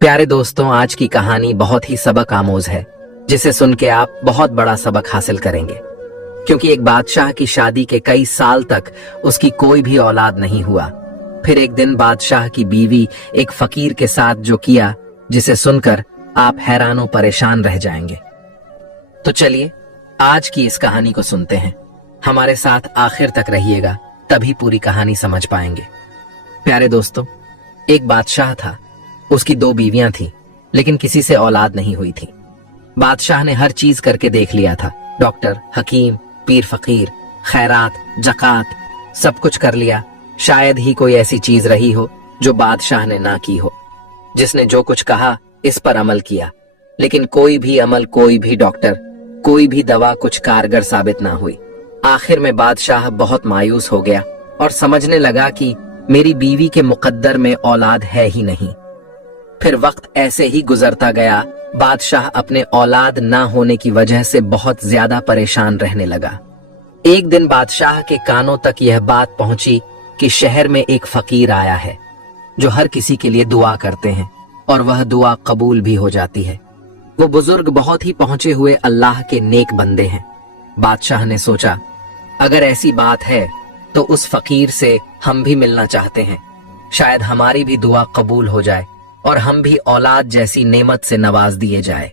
प्यारे दोस्तों, आज की कहानी बहुत ही सबक आमोज है, जिसे सुन के आप बहुत बड़ा सबक हासिल करेंगे। क्योंकि एक बादशाह की शादी के कई साल तक उसकी कोई भी औलाद नहीं हुआ। फिर एक दिन बादशाह की बीवी एक फकीर के साथ जो किया, जिसे सुनकर आप हैरानों परेशान रह जाएंगे। तो चलिए आज की इस कहानी को सुनते हैं। हमारे साथ आखिर तक रहिएगा, तभी पूरी कहानी समझ पाएंगे। प्यारे दोस्तों, एक बादशाह था, उसकी 2 बीवियां थीं, लेकिन किसी से औलाद नहीं हुई थी। बादशाह ने हर चीज करके देख लिया था, डॉक्टर, हकीम, पीर फकीर, खैरात, जकात, सब कुछ कर लिया। शायद ही कोई ऐसी चीज रही हो जो बादशाह ने ना की हो। जिसने जो कुछ कहा इस पर अमल किया, लेकिन कोई भी अमल, कोई भी डॉक्टर, कोई भी दवा कुछ कारगर साबित ना हुई। आखिर में बादशाह बहुत मायूस हो गया और समझने लगा कि मेरी बीवी के मुकद्दर में औलाद है ही नहीं। फिर वक्त ऐसे ही गुजरता गया। बादशाह अपने औलाद ना होने की वजह से बहुत ज्यादा परेशान रहने लगा। एक दिन बादशाह के कानों तक यह बात पहुंची कि शहर में एक फकीर आया है जो हर किसी के लिए दुआ करते हैं और वह दुआ कबूल भी हो जाती है। वो बुजुर्ग बहुत ही पहुंचे हुए अल्लाह के नेक बंदे हैं। बादशाह ने सोचा, अगर ऐसी बात है तो उस फकीर से हम भी मिलना चाहते हैं। शायद हमारी भी दुआ कबूल हो जाए और हम भी औलाद जैसी नेमत से नवाज दिए जाए।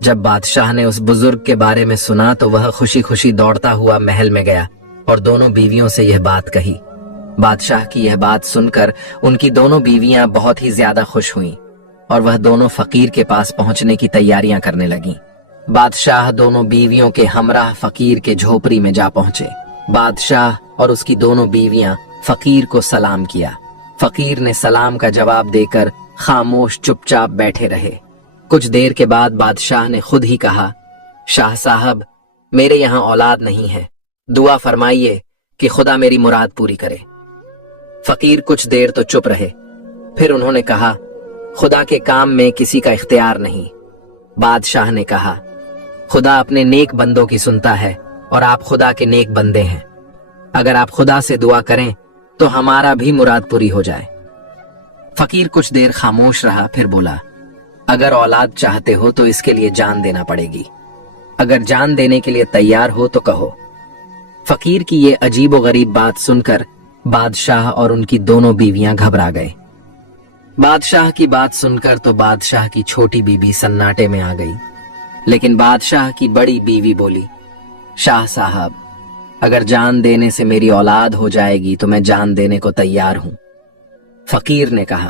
जब बादशाह ने उस बुजुर्ग के बारे में सुना तो वह खुशी खुशी दौड़ता हुआ महल में गया और दोनों बीवियों से यह बात कही। बादशाह की यह बात सुनकर उनकी दोनों बीवियां बहुत ही ज्यादा खुश हुईं और वह दोनों फकीर के पास पहुंचने की तैयारियां करने लगीं। बादशाह दोनों बीवियों के हमराह फकीर के झोपड़ी में जा पहुंचे। बादशाह और उसकी दोनों बीवियां फकीर को सलाम किया। फकीर ने सलाम का जवाब देकर खामोश चुपचाप बैठे रहे। कुछ देर के बाद बादशाह ने खुद ही कहा, शाह साहब, मेरे यहाँ औलाद नहीं है, दुआ फरमाइए कि खुदा मेरी मुराद पूरी करे। फकीर कुछ देर तो चुप रहे, फिर उन्होंने कहा, खुदा के काम में किसी का इख्तियार नहीं। बादशाह ने कहा, खुदा अपने नेक बंदों की सुनता है और आप खुदा के नेक बंदे हैं। अगर आप खुदा से दुआ करें तो हमारा भी मुराद पूरी हो जाए। फकीर कुछ देर खामोश रहा, फिर बोला, अगर औलाद चाहते हो तो इसके लिए जान देना पड़ेगी। अगर जान देने के लिए तैयार हो तो कहो। फकीर की ये अजीब व गरीब बात सुनकर बादशाह और उनकी दोनों बीवियां घबरा गए। बादशाह की बात सुनकर तो बादशाह की छोटी बीवी सन्नाटे में आ गई, लेकिन बादशाह की बड़ी बीवी बोली, शाह साहब, अगर जान देने से मेरी औलाद हो जाएगी तो मैं जान देने को तैयार हूं। फकीर ने कहा,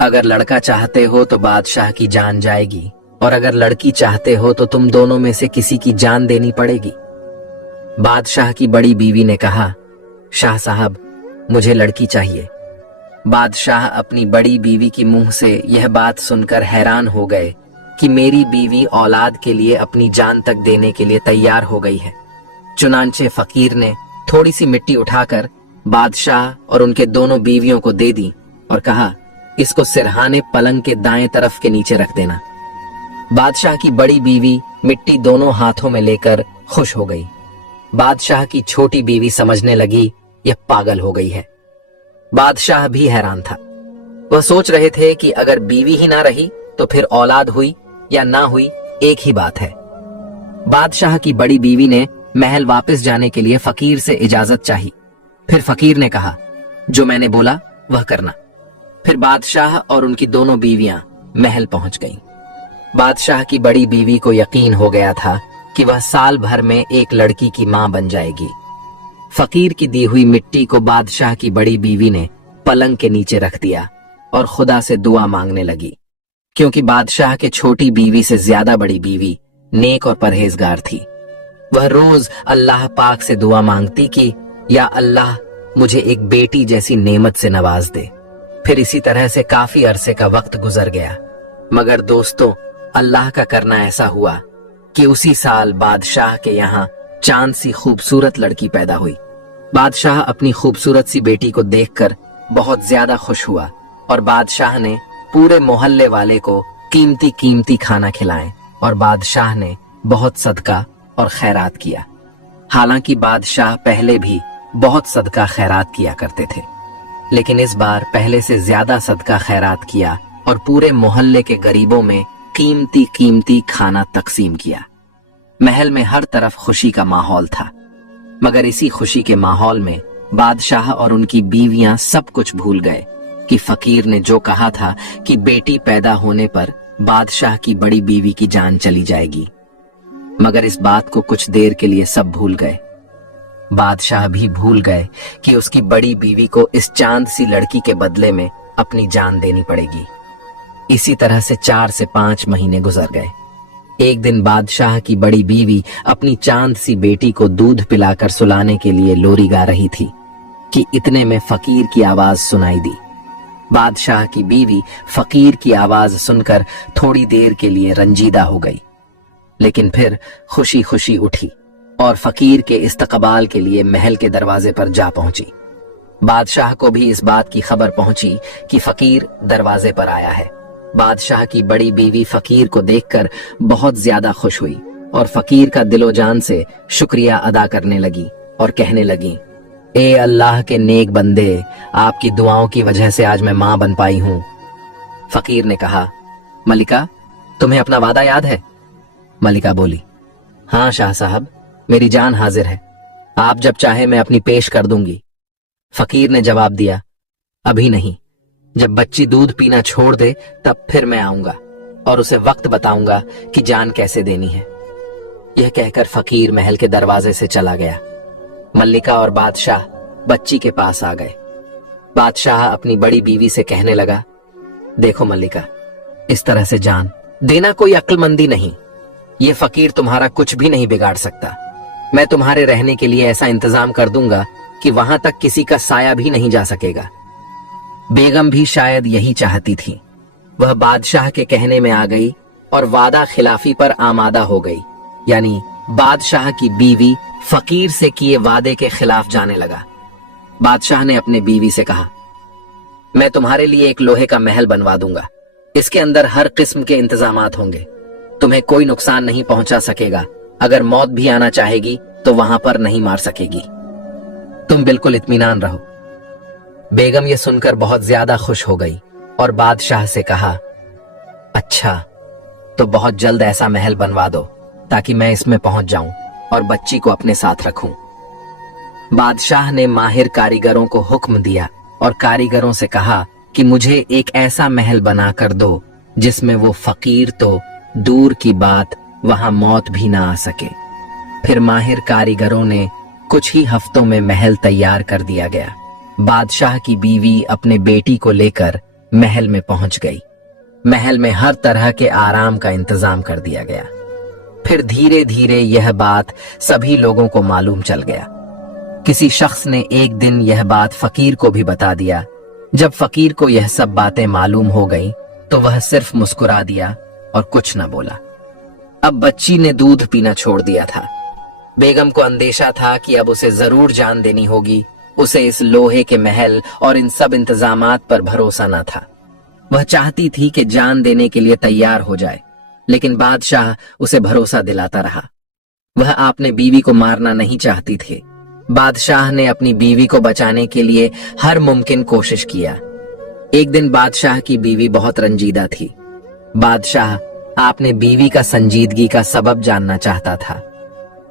अगर लड़का चाहते हो तो बादशाह की जान जाएगी, और अगर लड़की चाहते हो तो तुम दोनों में से किसी की जान देनी पड़ेगी। बादशाह की बड़ी बीवी ने कहा, शाह साहब, मुझे लड़की चाहिए। बादशाह अपनी बड़ी बीवी की मुंह से यह बात सुनकर हैरान हो गए कि मेरी बीवी औलाद के लिए अपनी जान तक देने के लिए तैयार हो गई है। चुनांचे फकीर ने थोड़ी सी मिट्टी उठाकर बादशाह और उनके दोनों बीवियों को दे दी और कहा, इसको सिरहाने पलंग के दाएं तरफ के नीचे रख देना। बादशाह की बड़ी बीवी मिट्टी दोनों हाथों में लेकर खुश हो गई। बादशाह की छोटी बीवी समझने लगी यह पागल हो गई है। बादशाह भी हैरान था। वह सोच रहे थे कि अगर बीवी ही ना रही तो फिर औलाद हुई या ना हुई एक ही बात है। बादशाह की बड़ी बीवी ने महल वापस जाने के लिए फकीर से इजाजत चाही। फिर फकीर ने कहा, जो मैंने बोला वह करना। फिर बादशाह और उनकी दोनों बीवियां महल पहुंच गईं। बादशाह की बड़ी बीवी को यकीन हो गया था कि वह साल भर में एक लड़की की मां बन जाएगी। फकीर की दी हुई मिट्टी को बादशाह की बड़ी बीवी ने पलंग के नीचे रख दिया और खुदा से दुआ मांगने लगी। क्योंकि बादशाह के छोटी बीवी से ज्यादा बड़ी बीवी नेक और परहेजगार थी। वह रोज अल्लाह पाक से दुआ मांगती कि या अल्लाह, मुझे एक बेटी जैसी नेमत से नवाज दे। फिर इसी तरह से काफी अरसे का वक्त गुजर गया। मगर दोस्तों, अल्लाह का करना ऐसा हुआ कि उसी साल बादशाह के यहाँ चांद सी खूबसूरत लड़की पैदा हुई। बादशाह अपनी खूबसूरत सी बेटी को देखकर बहुत ज्यादा खुश हुआ और बादशाह ने पूरे मोहल्ले वाले को कीमती कीमती खाना खिलाएं और बादशाह ने बहुत सदका और खैरात किया। हालांकि बादशाह पहले भी बहुत सदका खैरात किया करते थे, लेकिन इस बार पहले से ज्यादा सदका खैरात किया और पूरे मोहल्ले के गरीबों में कीमती कीमती खाना तकसीम किया। महल में हर तरफ खुशी का माहौल था, मगर इसी खुशी के माहौल में बादशाह और उनकी बीवियां सब कुछ भूल गए कि फकीर ने जो कहा था कि बेटी पैदा होने पर बादशाह की बड़ी बीवी की जान चली जाएगी। मगर इस बात को कुछ देर के लिए सब भूल गए। बादशाह भी भूल गए कि उसकी बड़ी बीवी को इस चांद सी लड़की के बदले में अपनी जान देनी पड़ेगी। इसी तरह से 4 से 5 महीने गुजर गए। एक दिन बादशाह की बड़ी बीवी अपनी चांद सी बेटी को दूध पिलाकर सुलाने के लिए लोरी गा रही थी कि इतने में फकीर की आवाज सुनाई दी। बादशाह की बीवी फकीर की आवाज सुनकर थोड़ी देर के लिए रंजीदा हो गई, लेकिन फिर खुशी खुशी उठी और फकीर के इस्तकबाल के लिए महल के दरवाजे पर जा पहुंची। बादशाह को भी इस बात की खबर पहुंची कि फकीर दरवाजे पर आया है। बादशाह की बड़ी बीवी फकीर को देखकर बहुत ज्यादा खुश हुई और फकीर का दिलो जान से शुक्रिया अदा करने लगी और कहने लगी, ए अल्लाह के नेक बंदे, आपकी दुआओं की वजह से आज मैं मां बन पाई हूं। फकीर ने कहा, मलिका, तुम्हें अपना वादा याद है? मलिका बोली, हाँ शाह साहब, मेरी जान हाजिर है, आप जब चाहे मैं अपनी पेश कर दूंगी। फकीर ने जवाब दिया, अभी नहीं, जब बच्ची दूध पीना छोड़ दे तब फिर मैं आऊंगा और उसे वक्त बताऊंगा कि जान कैसे देनी है। यह कहकर फकीर महल के दरवाजे से चला गया। मल्लिका और बादशाह बच्ची के पास आ गए। बादशाह अपनी बड़ी बीवी से कहने लगा, देखो मल्लिका, इस तरह से जान देना कोई अक्लमंदी नहीं। ये फकीर तुम्हारा कुछ भी नहीं बिगाड़ सकता। मैं तुम्हारे रहने के लिए ऐसा इंतजाम कर दूंगा कि वहां तक किसी का साया भी नहीं जा सकेगा। बेगम भी शायद यही चाहती थी। वह बादशाह के कहने में आ गई और वादा खिलाफी पर आमादा हो गई, यानी बादशाह की बीवी फकीर से किए वादे के खिलाफ जाने लगा। बादशाह ने अपने बीवी से कहा, मैं तुम्हारे लिए एक लोहे का महल बनवा दूंगा। इसके अंदर हर किस्म के इंतजामात होंगे। तुम्हें कोई नुकसान नहीं पहुंचा सकेगा। अगर मौत भी आना चाहेगी तो वहां पर नहीं मार सकेगी। तुम बिल्कुल इत्मीनान रहो। बेगम ये सुनकर बहुत ज्यादा खुश हो गई और बादशाह से कहा, अच्छा, तो बहुत जल्द ऐसा महल बनवा दो ताकि मैं इसमें पहुंच जाऊं और बच्ची को अपने साथ रखूं। बादशाह ने माहिर कारीगरों को हुक्म दिया और कारीगरों से कहा कि मुझे एक ऐसा महल बना कर दो जिसमें वो फकीर तो दूर की बात, वहां मौत भी ना आ सके। फिर माहिर कारीगरों ने कुछ ही हफ्तों में महल तैयार कर दिया गया। बादशाह की बीवी अपने बेटी को लेकर महल में पहुंच गई। महल में हर तरह के आराम का इंतजाम कर दिया गया। फिर धीरे धीरे यह बात सभी लोगों को मालूम चल गया। किसी शख्स ने एक दिन यह बात फकीर को भी बता दिया। जब फकीर को यह सब बातें मालूम हो गईं, तो वह सिर्फ मुस्कुरा दिया और कुछ न बोला। अब बच्ची ने दूध पीना छोड़ दिया था। बेगम को अंदेशा था कि अब उसे जरूर जान देनी होगी। उसे इस लोहे के महल और इन सब इंतजामात पर भरोसा न था। वह चाहती थी कि जान देने के लिए तैयार हो जाए, लेकिन बादशाह उसे भरोसा दिलाता रहा। वह अपने बीवी को मारना नहीं चाहती थी। बादशाह ने अपनी बीवी को बचाने के लिए हर मुमकिन कोशिश किया। एक दिन बादशाह की बीवी बहुत रंजीदा थी। बादशाह अपने बीवी का संजीदगी का सबब जानना चाहता था।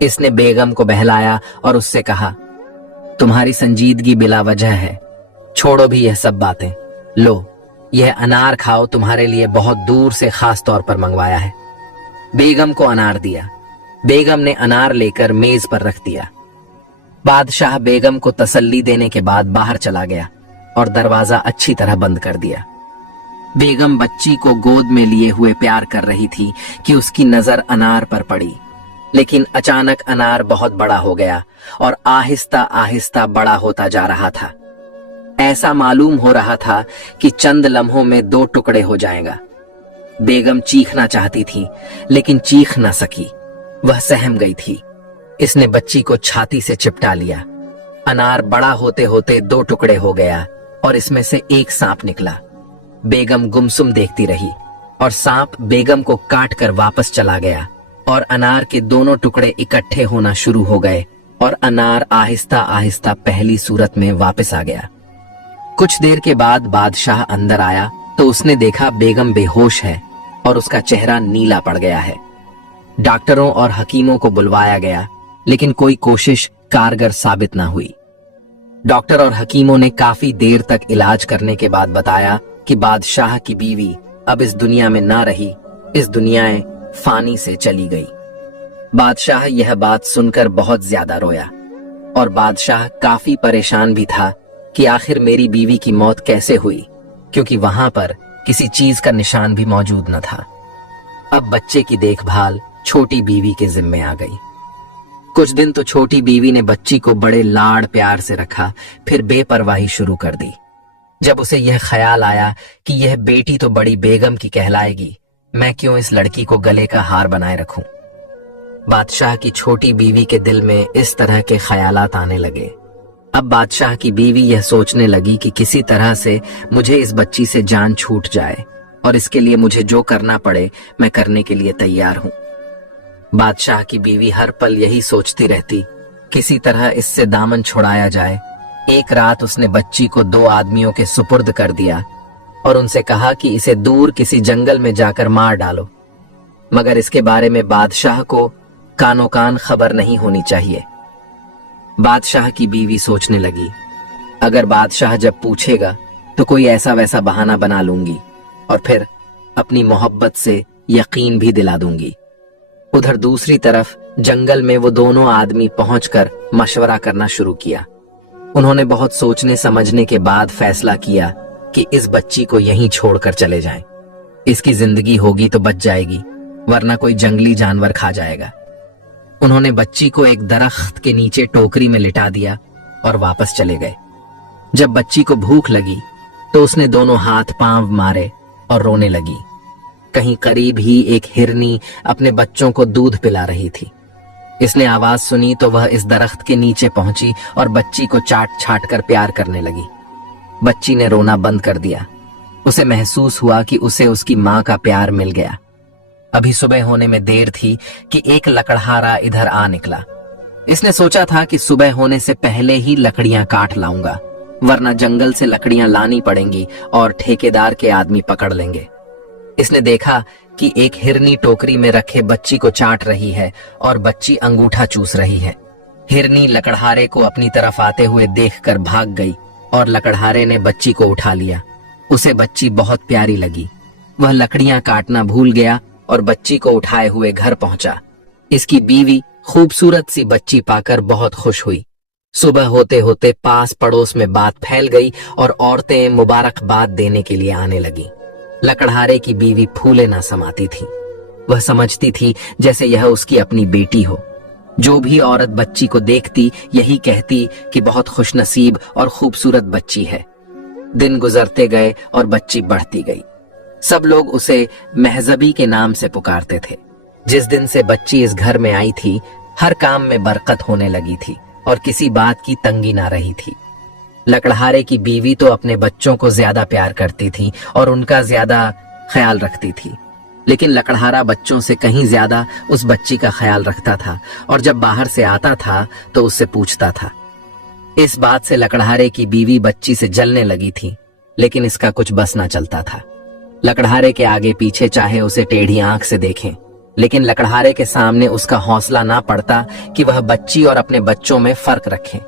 इसने बेगम को बहलाया और उससे कहा, तुम्हारी संजीदगी बिला वजह है, छोड़ो भी यह सब बातें। लो, यह अनार खाओ, तुम्हारे लिए बहुत दूर से खास तौर पर मंगवाया है। बेगम को अनार दिया। बेगम ने अनार लेकर मेज पर रख दिया। बादशाह बेगम को तसल्ली देने के बाद बाहर चला गया और दरवाजा अच्छी तरह बंद कर दिया। बेगम बच्ची को गोद में लिए हुए प्यार कर रही थी कि उसकी नजर अनार पर पड़ी, लेकिन अचानक अनार बहुत बड़ा हो गया और आहिस्ता आहिस्ता बड़ा होता जा रहा था। ऐसा मालूम हो रहा था कि चंद लम्हों में 2 टुकड़े हो जाएगा। बेगम चीखना चाहती थी, लेकिन चीख न सकी। वह सहम गई थी। इसने बच्ची को छाती से चिपटा लिया। अनार बड़ा होते होते 2 टुकड़े हो गया और इसमें से एक सांप निकला। बेगम गुमसुम देखती रही और सांप बेगम को काट कर वापस चला गया और अनार के दोनों टुकड़े इकट्ठे होना शुरू हो गए और अनार आहिस्ता आहिस्ता पहली सूरत में वापस आ गया। कुछ देर के बाद बादशाह अंदर आया तो उसने देखा बेगम बेहोश है और उसका चेहरा नीला पड़ गया है। डॉक्टरों और हकीमों को बुलवाया गया, लेकिन कोई कोशिश कारगर साबित ना हुई। डॉक्टर और हकीमों ने काफी देर तक इलाज करने के बाद बताया कि बादशाह की बीवी अब इस दुनिया में ना रही, इस दुनियाए फानी से चली गई। बादशाह यह बात सुनकर बहुत ज्यादा रोया और बादशाह काफी परेशान भी था कि आखिर मेरी बीवी की मौत कैसे हुई, क्योंकि वहां पर किसी चीज का निशान भी मौजूद न था। अब बच्चे की देखभाल छोटी बीवी के जिम्मे आ गई। कुछ दिन तो छोटी बीवी ने बच्ची को बड़े लाड़ प्यार से रखा, फिर बेपरवाही शुरू कर दी। जब उसे यह ख्याल आया कि यह बेटी तो बड़ी बेगम की कहलाएगी, मैं क्यों इस लड़की को गले का हार बनाए रखूं। बादशाह की छोटी बीवी के दिल में इस तरह के ख्यालात आने लगे। अब बादशाह की बीवी यह सोचने लगी कि किसी तरह से मुझे इस बच्ची से जान छूट जाए और इसके लिए मुझे जो करना पड़े मैं करने के लिए तैयार हूं। बादशाह की बीवी हर पल यही सोचती रहती, किसी तरह इससे दामन छुड़ाया जाए। एक रात उसने बच्ची को 2 आदमियों के सुपुर्द कर दिया और उनसे कहा कि इसे दूर किसी जंगल में जाकर मार डालो, मगर इसके बारे में बादशाह को कानो कान खबर नहीं होनी चाहिए। बादशाह की बीवी सोचने लगी, अगर बादशाह जब पूछेगा तो कोई ऐसा वैसा बहाना बना लूंगी और फिर अपनी मोहब्बत से यकीन भी दिला दूंगी। उधर दूसरी तरफ जंगल में वो दोनों आदमी पहुंचकर मशवरा करना शुरू किया। उन्होंने बहुत सोचने समझने के बाद फैसला किया कि इस बच्ची को यहीं छोड़कर चले जाएं। इसकी जिंदगी होगी तो बच जाएगी, वरना कोई जंगली जानवर खा जाएगा। उन्होंने बच्ची को एक दरख्त के नीचे टोकरी में लिटा दिया और वापस चले गए। जब बच्ची को भूख लगी तो उसने दोनों हाथ पांव मारे और रोने लगी। कहीं करीब ही एक हिरनी अपने बच्चों को दूध पिला रही थी। इसने आवाज सुनी तो वह इस दरख्त के नीचे पहुंची और बच्ची को चाट छाट कर प्यार करने लगी। बच्ची ने रोना बंद कर दिया। उसे महसूस हुआ कि उसे उसकी मां का प्यार मिल गया। अभी सुबह होने में देर थी कि एक लकड़हारा इधर आ निकला। इसने सोचा था कि सुबह होने से पहले ही लकड़ियां काट लाऊंगा, वरना जंगल से लकड़ियां लानी पड़ेंगी और ठेकेदार के आदमी पकड़ लेंगे। इसने देखा कि एक हिरनी टोकरी में रखे बच्ची को चाट रही है और बच्ची अंगूठा चूस रही है। हिरनी लकड़हारे को अपनी तरफ आते हुए देखकर भाग गई और लकड़हारे ने बच्ची को उठा लिया। उसे बच्ची बहुत प्यारी लगी। वह लकड़ियां काटना भूल गया और बच्ची को उठाए हुए घर पहुंचा। इसकी बीवी खूबसूरत सी बच्ची पाकर बहुत खुश हुई। सुबह होते होते पास पड़ोस में बात फैल गई और औरतें मुबारकबाद देने के लिए आने लगी। लकड़हारे की बीवी फूले ना समाती थी। वह समझती थी जैसे यह उसकी अपनी बेटी हो। जो भी औरत बच्ची को देखती यही कहती कि बहुत खुशनसीब और खूबसूरत बच्ची है। दिन गुजरते गए और बच्ची बढ़ती गई। सब लोग उसे महजबी के नाम से पुकारते थे। जिस दिन से बच्ची इस घर में आई थी, हर काम में बरकत होने लगी थी और किसी बात की तंगी ना रही थी। लकड़हारे की बीवी तो अपने बच्चों को ज्यादा प्यार करती थी और उनका ज्यादा ख्याल रखती थी, लेकिन लकड़हारा बच्चों से कहीं ज्यादा उस बच्ची का ख्याल रखता था और जब बाहर से आता था तो उससे पूछता था। इस बात से लकड़हारे की बीवी बच्ची से जलने लगी थी, लेकिन इसका कुछ बस ना चलता था। लकड़हारे के आगे पीछे चाहे उसे टेढ़ी आंख से देखें, लेकिन लकड़हारे के सामने उसका हौसला ना पड़ता कि वह बच्ची और अपने बच्चों में फर्क रखे।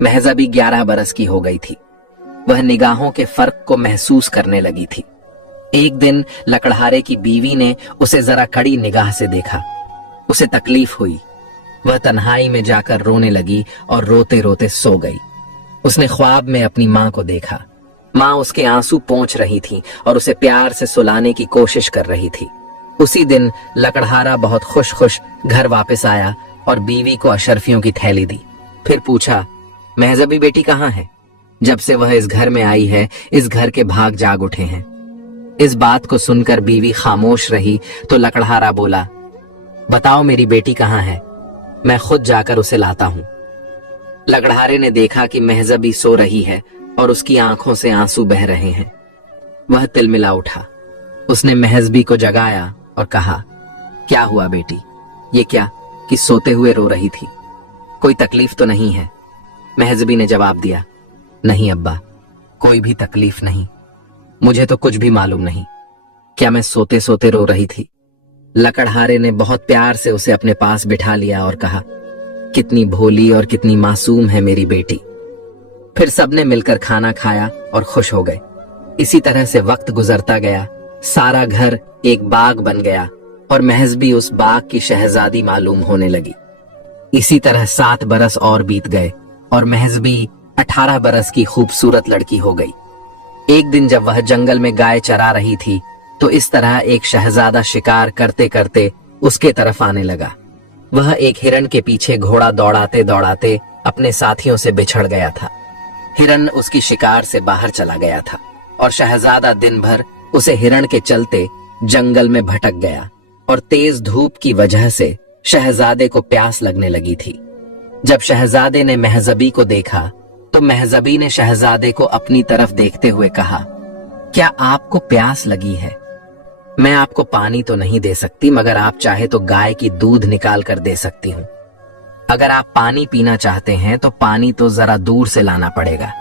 महजबी 11 बरस की हो गई थी। वह निगाहों के फर्क को महसूस करने लगी थी। एक दिन लकड़हारे की बीवी ने उसे जरा कड़ी निगाह से देखा। उसे तकलीफ हुई। वह तन्हाई में जाकर रोने लगी और रोते रोते सो गई। उसने ख्वाब में अपनी मां को देखा। मां उसके आंसू पोंछ रही थी और उसे प्यार से सुलाने की कोशिश कर रही थी। उसी दिन लकड़हारा बहुत खुश खुश घर वापस आया और बीवी को अशर्फियों की थैली दी। फिर पूछा, महजबी बेटी कहाँ है? जब से वह इस घर में आई है, इस घर के भाग जाग उठे हैं। इस बात को सुनकर बीवी खामोश रही तो लकड़हारा बोला, बताओ मेरी बेटी कहाँ है, मैं खुद जाकर उसे लाता हूं। लकड़हारे ने देखा कि महजबी सो रही है और उसकी आंखों से आंसू बह रहे हैं। वह तिलमिला उठा। उसने महजबी को जगाया और कहा, क्या हुआ बेटी? ये क्या कि सोते हुए रो रही थी? कोई तकलीफ तो नहीं है? महजबी ने जवाब दिया, नहीं अब्बा, कोई भी तकलीफ नहीं। मुझे तो कुछ भी मालूम नहीं। क्या मैं सोते सोते रो रही थी? लकड़हारे ने बहुत प्यार से उसे अपने पास बिठा लिया और कहा, कितनी भोली और कितनी मासूम है मेरी बेटी। फिर सबने मिलकर खाना खाया और खुश हो गए। इसी तरह से वक्त गुजरता गया। सारा घर एक बाग बन गया और महज भी उस बाग की शहजादी मालूम होने लगी। इसी तरह 7 बरस और बीत गए और महज भी 18 बरस की खूबसूरत लड़की हो गई। एक दिन जब वह जंगल में गाय चरा रही थी तो इस तरह एक शहजादा शिकार करते करते उसके तरफ आने लगा। वह एक हिरण के पीछे घोड़ा दौड़ाते दौड़ाते अपने साथियों से बिछड़ गया था। हिरण उसकी शिकार से बाहर चला गया था और शहजादा दिन भर उसे हिरण के चलते जंगल में भटक गया और तेज धूप की वजह से शहजादे को प्यास लगने लगी थी। जब शहजादे ने महजबी को देखा तो महजबी ने शहजादे को अपनी तरफ देखते हुए कहा, क्या आपको प्यास लगी है? मैं आपको पानी तो नहीं दे सकती, मगर आप चाहे तो गाय की दूध निकाल कर दे सकती हूँ। अगर आप पानी पीना चाहते हैं तो पानी तो जरा दूर से लाना पड़ेगा।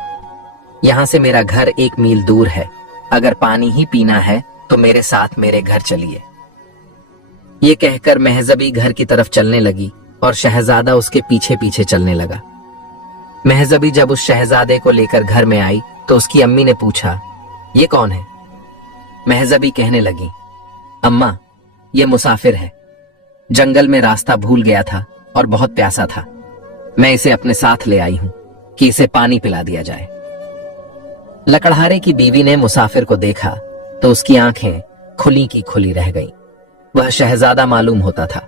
यहाँ से मेरा घर 1 मील दूर है। अगर पानी ही पीना है तो मेरे साथ मेरे घर चलिए। ये कहकर महजबी घर की तरफ चलने लगी और शहजादा उसके पीछे पीछे चलने लगा। महजबी जब उस शहजादे को लेकर घर में आई तो उसकी अम्मी ने पूछा, ये कौन है? महजबी कहने लगी, अम्मा, ये मुसाफिर है। जंगल में रास्ता भूल गया था और बहुत प्यासा था। मैं इसे अपने साथ ले आई हूं कि इसे पानी पिला दिया जाए। लकड़हारे की बीवी ने मुसाफिर को देखा तो उसकी आंखें खुली की खुली रह गईं। वह शहजादा मालूम होता था।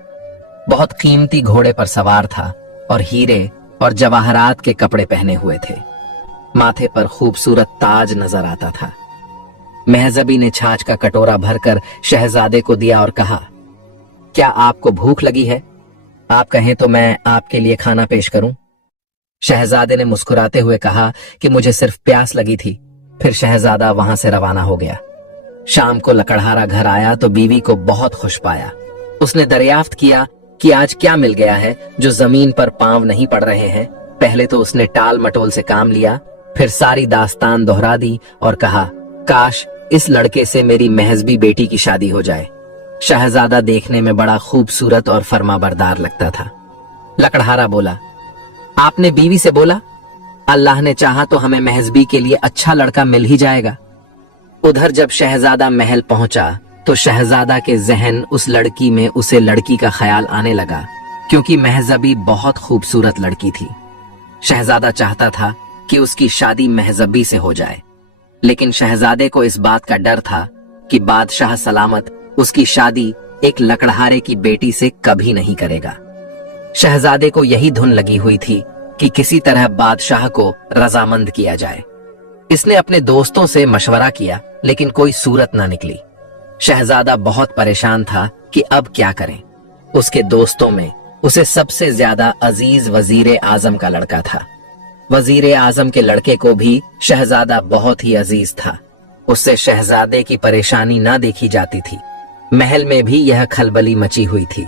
बहुत कीमती घोड़े पर सवार था और हीरे और जवाहरात के कपड़े पहने हुए थे। माथे पर खूबसूरत ताज नजर आता था। महजबी ने छाछ का कटोरा भरकर शहजादे को दिया और कहा, क्या आपको भूख लगी है? आप कहें तो मैं आपके लिए खाना पेश करूं। शहजादे ने मुस्कुराते हुए कहा कि मुझे सिर्फ प्यास लगी थी। फिर शहजादा वहां से रवाना हो गया। शाम को लकड़हारा घर आया तो बीवी को बहुत खुश पाया। उसने दरियाफ्त किया कि आज क्या मिल गया है जो जमीन पर पांव नहीं पड़ रहे हैं। पहले तो उसने टाल मटोल से काम लिया, फिर सारी दास्तान दोहरा दी और कहा, काश इस लड़के से मेरी महजबी बेटी की शादी हो जाए। शहजादा देखने में बड़ा खूबसूरत और फरमाबरदार लगता था। लकड़हारा बोला, आपने बीवी से बोला? अल्लाह ने चाहा तो हमें महजबी के लिए अच्छा लड़का मिल ही जाएगा। उधर जब शहजादा महल पहुंचा तो शहजादा के जहन उस लड़की में उसे लड़की का ख्याल आने लगा, क्योंकि महजबी बहुत खूबसूरत लड़की थी। शहजादा चाहता था कि उसकी शादी महजबी से हो जाए, लेकिन शहजादे को इस बात का डर था कि बादशाह सलामत उसकी शादी एक लकड़हारे की बेटी से कभी नहीं करेगा। शहजादे को यही धुन लगी हुई थी कि किसी तरह बादशाह को रजामंद किया जाए। इसने अपने दोस्तों से मशवरा किया, लेकिन कोई सूरत ना निकली। शहजादा बहुत परेशान था कि अब क्या करें। उसके दोस्तों में उसे सबसे ज्यादा अजीज वजीर आजम का लड़का था। वजीर आजम के लड़के को भी शहजादा बहुत ही अजीज था। उससे शहजादे की परेशानी ना देखी जाती थी। महल में भी यह खलबली मची हुई थी।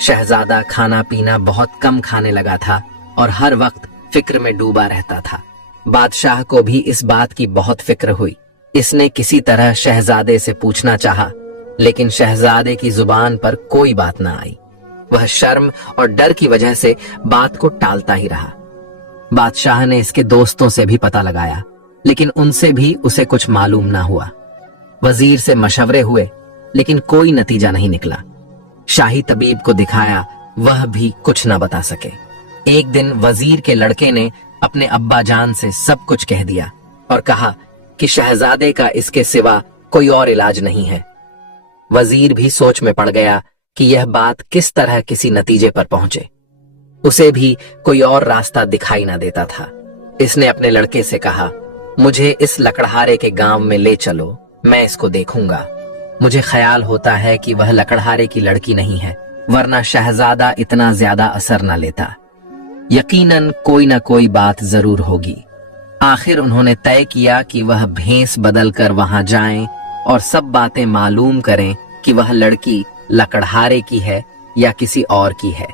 शहजादा खाना पीना बहुत कम खाने लगा था और हर वक्त फिक्र में डूबा रहता था। बादशाह को भी इस बात की बहुत फिक्र हुई। इसने किसी तरह शहजादे से पूछना चाहा, लेकिन शहजादे की जुबान पर कोई बात ना आई। वह शर्म और डर की वजह से बात को टालता ही रहा। बादशाह ने इसके दोस्तों से भी पता लगाया, लेकिन उनसे भी उसे कुछ मालूम ना हुआ। वजीर से मशवरे हुए, लेकिन कोई नतीजा नहीं निकला। शाही तबीब को दिखाया, वह भी कुछ न बता सके। एक दिन वजीर के लड़के ने अपने अब्बा जान से सब कुछ कह दिया और कहा कि शहजादे का इसके सिवा कोई और इलाज नहीं है। वजीर भी सोच में पड़ गया कि यह बात किस तरह किसी नतीजे पर पहुंचे। उसे भी कोई और रास्ता दिखाई ना देता था। इसने अपने लड़के से कहा, मुझे इस लकड़हारे के गांव में ले चलो, मैं इसको देखूंगा। मुझे ख्याल होता है कि वह लकड़हारे की लड़की नहीं है, वरना शहजादा इतना ज्यादा असर न लेता। यकीनन कोई ना कोई बात जरूर होगी। आखिर उन्होंने तय किया कि वह भेस बदल कर वहां जाएं और सब बातें मालूम करें कि वह लड़की लकड़हारे की है या किसी और की है।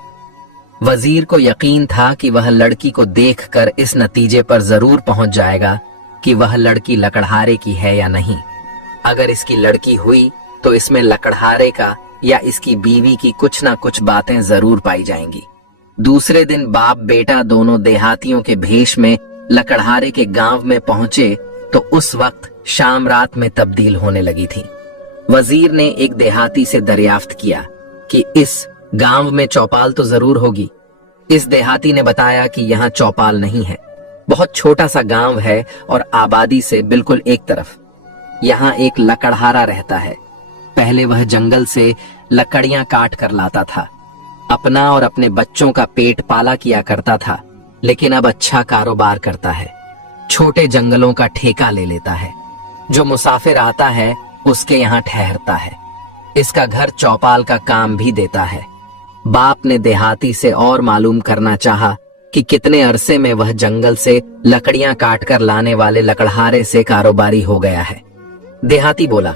वजीर को यकीन था कि वह लड़की को देखकर इस नतीजे पर जरूर पहुंच जाएगा कि वह लड़की लकड़हारे की है या नहीं। अगर इसकी लड़की हुई तो इसमें लकड़हारे का या इसकी बीवी की कुछ ना कुछ बातें जरूर पाई जाएंगी। दूसरे दिन बाप बेटा दोनों देहातियों के भेष में लकड़हारे के गांव में पहुंचे तो उस वक्त शाम रात में तब्दील होने लगी थी। वजीर ने एक देहाती से दरियाफ्त किया कि इस गांव में चौपाल तो जरूर होगी। इस देहाती ने बताया कि यहाँ चौपाल नहीं है, बहुत छोटा सा गांव है और आबादी से बिल्कुल एक तरफ। यहाँ एक लकड़हारा रहता है। पहले वह जंगल से लकड़ियां काट कर लाता था, अपना और अपने बच्चों का पेट पाला किया करता था, लेकिन अब अच्छा कारोबार करता है। छोटे जंगलों का ठेका ले लेता है। जो मुसाफिर आता है उसके यहाँ ठहरता है। इसका घर चौपाल का काम भी देता है। बाप ने देहाती से और मालूम करना चाहा कि कितने अरसे में वह जंगल से लकड़ियां काट कर लाने वाले लकड़हारे से कारोबारी हो गया है। देहाती बोला,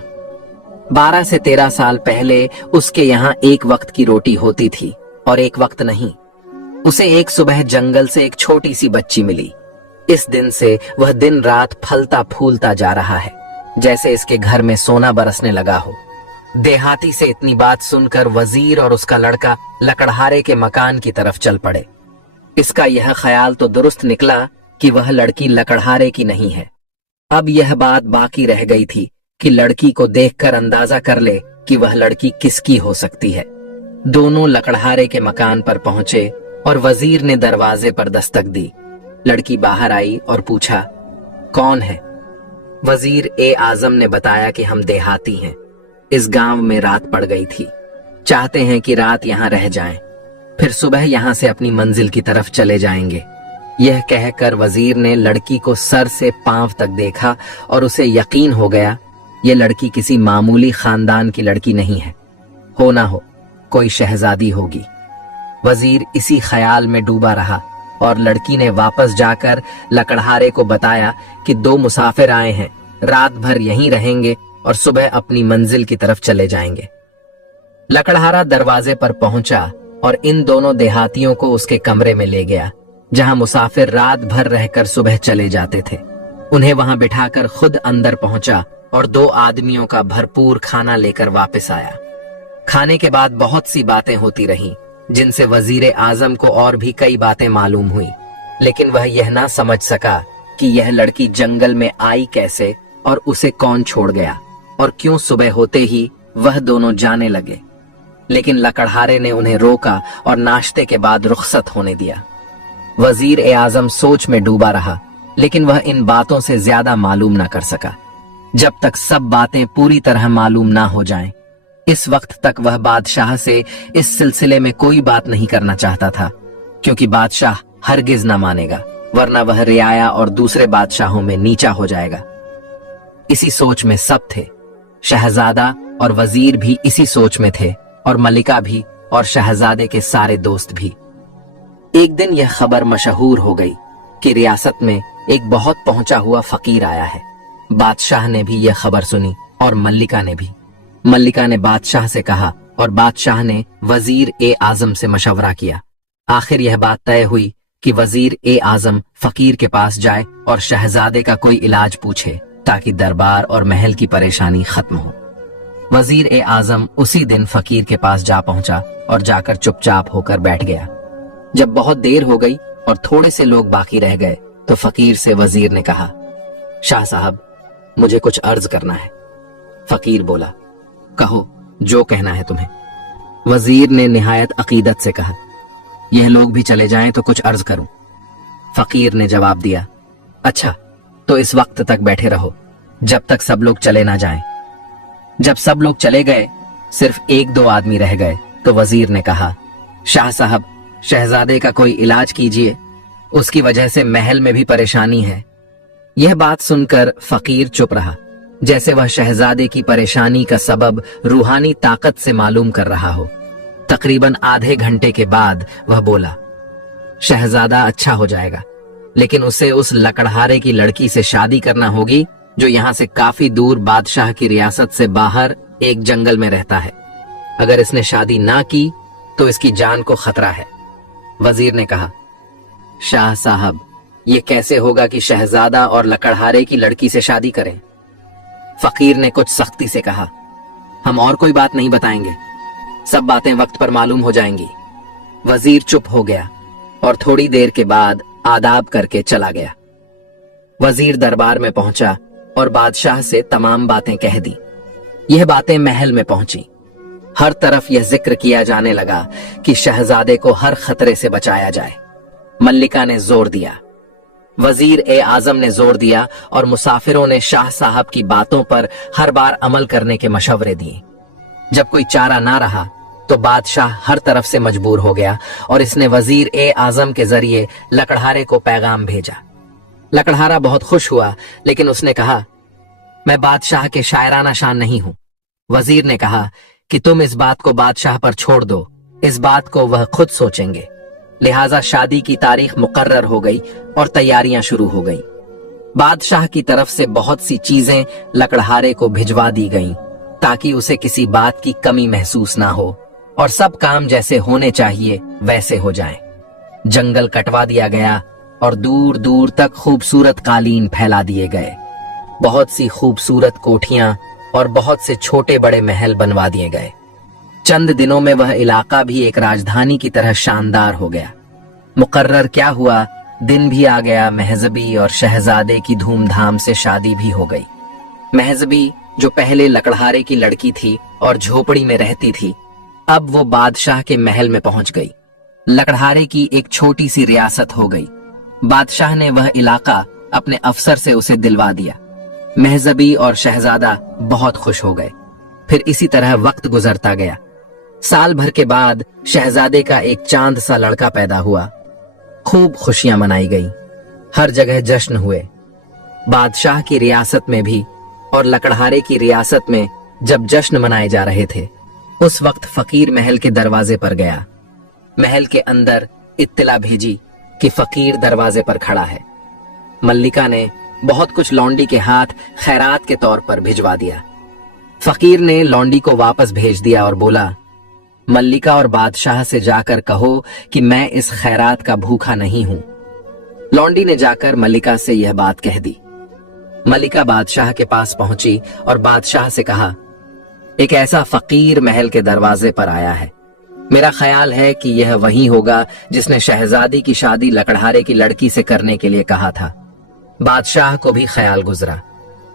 12 से 13 साल पहले उसके यहाँ एक वक्त की रोटी होती थी और एक वक्त नहीं। उसे एक सुबह जंगल से एक छोटी सी बच्ची मिली। इस दिन से वह दिन रात फलता फूलता जा रहा है, जैसे इसके घर में सोना बरसने लगा हो। देहाती से इतनी बात सुनकर वजीर और उसका लड़का लकड़हारे के मकान की तरफ चल पड़े। इसका यह ख्याल तो दुरुस्त निकला कि वह लड़की लकड़हारे की नहीं है। अब यह बात बाकी रह गई थी कि लड़की को देखकर अंदाजा कर ले कि वह लड़की किसकी हो सकती है। दोनों लकड़हारे के मकान पर पहुंचे और वजीर ने दरवाजे पर दस्तक दी। लड़की बाहर आई और पूछा, कौन है? वजीर ए आजम ने बताया कि हम देहाती हैं, इस गांव में रात पड़ गई थी, चाहते हैं कि रात यहाँ रह जाएं, फिर सुबह यहाँ से अपनी मंजिल की तरफ चले जाएंगे। यह कहकर वजीर ने लड़की को सर से पांव तक देखा और उसे यकीन हो गया यह लड़की किसी मामूली खानदान की लड़की नहीं है, हो ना हो कोई शहजादी होगी। वजीर इसी ख्याल में डूबा रहा और लड़की ने वापस जाकर लकड़हारे को बताया कि 2 मुसाफिर आए हैं, रात भर यहीं रहेंगे और सुबह अपनी मंजिल की तरफ चले जाएंगे। लकड़हारा दरवाजे पर पहुंचा और इन दोनों देहातियों को उसके कमरे में ले गया, जहां मुसाफिर रात भर रहकर सुबह चले जाते थे। उन्हें वहां बिठाकर खुद अंदर पहुंचा और 2 आदमियों का भरपूर खाना लेकर वापस आया। खाने के बाद बहुत सी बातें होती रहीं, जिनसे वजीर आजम को और भी कई बातें मालूम हुई, लेकिन वह यह ना समझ सका कि यह लड़की जंगल में आई कैसे और उसे कौन छोड़ गया और क्यों सुबह होते ही वह दोनों जाने लगे। लेकिन लकड़हारे ने उन्हें रोका और नाश्ते के बाद रुखसत होने दिया। वजीर ए आजम सोच में डूबा रहा, लेकिन वह इन बातों से ज्यादा मालूम ना कर सका जब तक सब बातें पूरी तरह मालूम ना हो जाएं। इस वक्त तक वह बादशाह से इस सिलसिले में कोई बात नहीं करना चाहता था, क्योंकि बादशाह हरगिज ना मानेगा, वरना वह रियाया और दूसरे बादशाहों में नीचा हो जाएगा। इसी सोच में सब थे। शहजादा और वजीर भी इसी सोच में थे और मलिका भी और शहजादे के सारे दोस्त भी। एक दिन यह खबर मशहूर हो गई कि रियासत में एक बहुत पहुंचा हुआ फकीर आया है। बादशाह ने भी यह खबर सुनी और मल्लिका ने भी। मल्लिका ने बादशाह से कहा और बादशाह ने वजीर ए आजम से मशवरा किया। आखिर यह बात तय हुई कि वजीर ए आजम फकीर के पास जाए और शहजादे का कोई इलाज पूछे, ताकि दरबार और महल की परेशानी खत्म हो। वजीर ए आजम उसी दिन फकीर के पास जा पहुंचा और जाकर चुपचाप होकर बैठ गया। जब बहुत देर हो गई और थोड़े से लोग बाकी रह गए तो फकीर से वजीर ने कहा, शाह साहब, मुझे कुछ अर्ज करना है। फकीर बोला, कहो, जो कहना है तुम्हें। वजीर ने निहायत अकीदत से कहा, यह लोग भी चले जाएं तो कुछ अर्ज करूं। फकीर ने जवाब दिया, अच्छा, तो इस वक्त तक बैठे रहो जब तक सब लोग चले ना जाएं। जब सब लोग चले गए, सिर्फ 1-2 आदमी रह गए तो वजीर ने कहा, शाह साहब, शहजादे का कोई इलाज कीजिए, उसकी वजह से महल में भी परेशानी है। यह बात सुनकर फकीर चुप रहा, जैसे वह शहजादे की परेशानी का सबब रूहानी ताकत से मालूम कर रहा हो। तकरीबन आधे घंटे के बाद वह बोला, शहजादा अच्छा हो जाएगा, लेकिन उसे उस लकड़हारे की लड़की से शादी करना होगी जो यहाँ से काफी दूर बादशाह की रियासत से बाहर एक जंगल में रहता है। अगर इसने शादी ना की तो इसकी जान को खतरा है। वजीर ने कहा, शाह साहब, ये कैसे होगा कि शहजादा और लकड़हारे की लड़की से शादी करें? फकीर ने कुछ सख्ती से कहा, हम और कोई बात नहीं बताएंगे, सब बातें वक्त पर मालूम हो जाएंगी। वजीर चुप हो गया और थोड़ी देर के बाद आदाब करके चला गया। वजीर दरबार में पहुंचा और बादशाह से तमाम बातें कह दी। यह बातें महल में पहुंची। हर तरफ यह जिक्र किया जाने लगा कि शहजादे को हर खतरे से बचाया जाए। मल्लिका ने जोर दिया, वजीर ए आजम ने जोर दिया और मुसाफिरों ने शाह साहब की बातों पर हर बार अमल करने के मशवरे दिए। जब कोई चारा ना रहा तो बादशाह हर तरफ से मजबूर हो गया और इसने वजीर ए आजम के जरिए लकड़हारे को पैगाम भेजा। लकड़हारा बहुत खुश हुआ, लेकिन उसने कहा, मैं बादशाह के शायराना शान नहीं हूं। वजीर ने कहा कि तुम इस बात को बादशाह पर छोड़ दो, इस बात को वह खुद सोचेंगे। लिहाजा शादी की तारीख मुकर्रर हो गई और तैयारियां शुरू हो गई। बादशाह की तरफ से बहुत सी चीजें लकड़हारे को भिजवा दी गईं ताकि उसे किसी बात की कमी महसूस ना हो और सब काम जैसे होने चाहिए वैसे हो जाएं। जंगल कटवा दिया गया और दूर दूर तक खूबसूरत कालीन फैला दिए गए। बहुत सी खूबसूरत कोठियां और बहुत से छोटे बड़े महल बनवा दिए गए। चंद दिनों में वह इलाका भी एक राजधानी की तरह शानदार हो गया। मुकर्रर क्या हुआ, दिन भी आ गया। महजबी और शहजादे की धूमधाम से शादी भी हो गई। महजबी जो पहले लकड़हारे की लड़की थी और झोपड़ी में रहती थी, अब वो बादशाह के महल में पहुंच गई। लकड़हारे की एक छोटी सी रियासत हो गई। बादशाह ने वह इलाका अपने अफसर से उसे दिलवा दिया। महजबी और शहजादा बहुत खुश हो गए। फिर इसी तरह वक्त गुजरता गया। साल भर के बाद शहजादे का एक चांद सा लड़का पैदा हुआ। खूब खुशियां मनाई गई, हर जगह जश्न हुए। बादशाह की रियासत में भी और लकड़हारे की रियासत में जब जश्न मनाए जा रहे थे, उस वक्त फकीर महल के दरवाजे पर गया। महल के अंदर इत्तला भेजी कि फकीर दरवाजे पर खड़ा है। मल्लिका ने बहुत कुछ लौंडी के हाथ खैरात के तौर पर भिजवा दिया। फकीर ने लौंडी को वापस भेज दिया और बोला, मल्लिका और बादशाह से जाकर कहो कि मैं इस खैरात का भूखा नहीं हूं। लौंडी ने जाकर मल्लिका से यह बात कह दी। मल्लिका बादशाह के पास पहुंची और बादशाह से कहा, एक ऐसा फकीर महल के दरवाजे पर आया है। मेरा ख्याल है कि यह वही होगा जिसने शहजादी की शादी लकड़हारे की लड़की से करने के लिए कहा था। बादशाह को भी ख्याल गुजरा।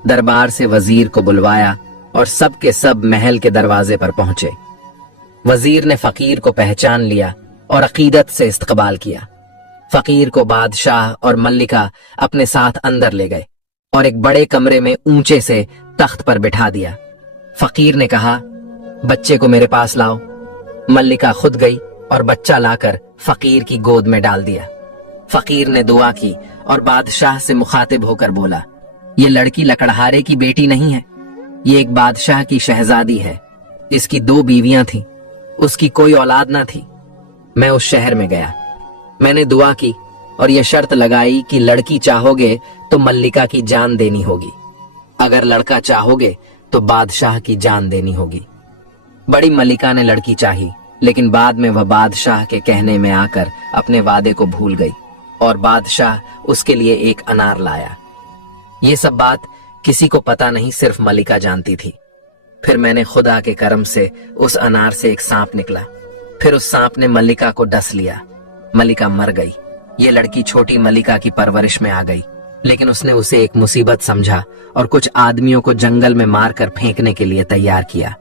दरबार से वजीर को बुलवाया और सब के सब महल के दरवाजे पर पहुंचे। वजीर ने फकीर को पहचान लिया और अकीदत से इस्तकबाल किया। फकीर को बादशाह और मल्लिका अपने साथ अंदर ले गए और एक बड़े कमरे में ऊंचे से तख्त पर बिठा दिया। फकीर ने कहा, बच्चे को मेरे पास लाओ। मल्लिका खुद गई और बच्चा लाकर फकीर की गोद में डाल दिया। फकीर ने दुआ की और बादशाह से मुखातिब होकर बोला, ये लड़की लकड़हारे की बेटी नहीं है, ये एक बादशाह की शहजादी है। इसकी 2 बीवियां थीं, उसकी कोई औलाद ना थी। मैं उस शहर में गया, मैंने दुआ की और यह शर्त लगाई कि लड़की चाहोगे तो मल्लिका की जान देनी होगी, अगर लड़का चाहोगे तो बादशाह की जान देनी होगी। बड़ी मल्लिका ने लड़की चाही, लेकिन बाद में वह बादशाह के कहने में आकर अपने वादे को भूल गई और बादशाह उसके लिए एक अनार लाया। ये सब बात किसी को पता नहीं, सिर्फ मल्लिका जानती थी। फिर मैंने खुदा के करम से उस अनार से एक सांप निकला। फिर उस सांप ने मल्लिका को डस लिया। मल्लिका मर गई। ये लड़की छोटी मल्लिका की परवरिश में आ गई, लेकिन उसने उसे एक मुसीबत समझा और कुछ आदमियों को जंगल में मारकर फेंकने के लिए तैयार किया।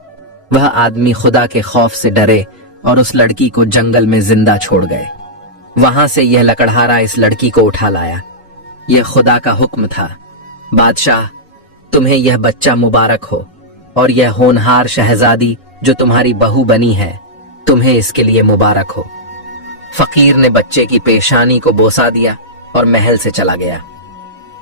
वह आदमी खुदा के खौफ से डरे और उस लड़की को जंगल में जिंदा छोड़ गए। वहां से यह लकड़हारा इस लड़की को उठा लाया। यह खुदा का हुक्म था। बादशाह, तुम्हें यह बच्चा मुबारक हो और यह होनहार शहजादी जो तुम्हारी बहू बनी है, तुम्हें इसके लिए मुबारक हो। फकीर ने बच्चे की पेशानी को बोसा दिया और महल से चला गया।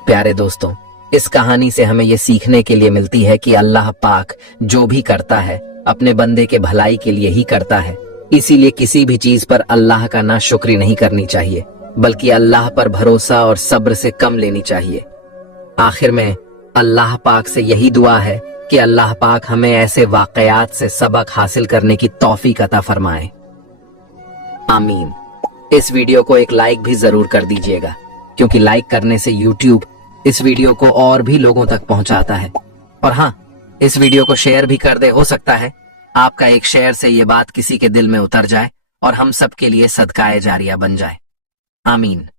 प्यारे दोस्तों, इस कहानी से हमें यह सीखने के लिए मिलती है कि अल्लाह पाक जो भी करता है अपने बंदे के भलाई के लिए ही करता है। इसीलिए किसी भी चीज पर अल्लाह का ना शुक्री नहीं करनी चाहिए, बल्कि अल्लाह पर भरोसा और सब्र से कम लेनी चाहिए। आखिर में अल्लाह पाक से यही दुआ है कि अल्लाह पाक हमें ऐसे वाकयात से सबक हासिल करने की तौफीक अता फरमाए। आमीन। इस वीडियो को एक लाइक भी जरूर कर दीजिएगा, क्योंकि लाइक करने से यूट्यूब इस वीडियो को और भी लोगों तक पहुंचाता है। और हाँ, इस वीडियो को शेयर भी कर दे। हो सकता है आपका एक शेयर से ये बात किसी के दिल में उतर जाए और हम सब के लिए सदकाए जारिया बन जाए। आमीन।